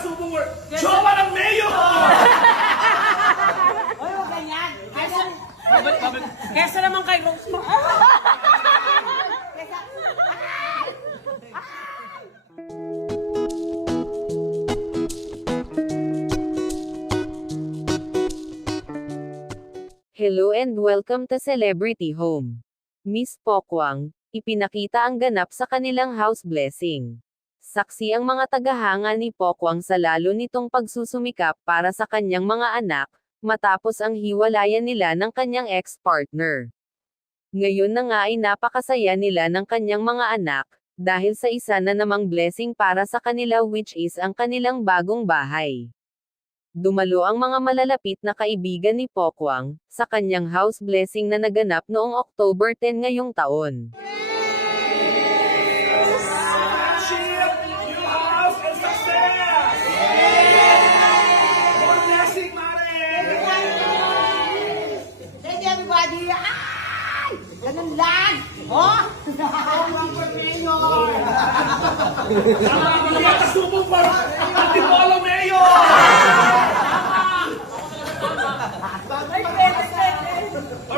nasubong word. Jowa ng mayor! Oy, huwag ganyan. Kesa naman kay Rose. Hello and welcome to Celebrity Home. Miss Pokwang, ipinakita ang ganap sa kanilang house blessing. Saksi ang mga tagahanga ni Pokwang sa lalo nitong pagsusumikap para sa kanyang mga anak, matapos ang hiwalayan nila ng kanyang ex-partner. Ngayon na nga ay napakasaya nila ng kanyang mga anak, dahil sa isa na namang blessing para sa kanila which is ang kanilang bagong bahay. Dumalo ang mga malalapit na kaibigan ni Pokwang, sa kanyang house blessing na naganap noong October 10 ngayong taon. Friendship, new house, and success! More blessing, Mare! Thank you, everybody. Ay! Ganun lang. Oh! Number mayor. Tama naman nasubong word. Antipolo mayor!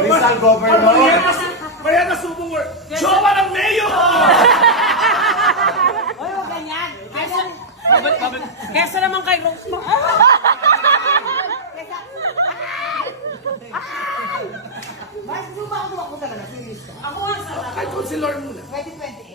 Rizal Governor. Maya nasubong word. Jowa ng mayor! Oy, huwag ganyan. Kesa naman kay Rose. Mas sumakot ako talaga. Serious ka. Ako ang sarap. Ay, Consilor muna. 2028.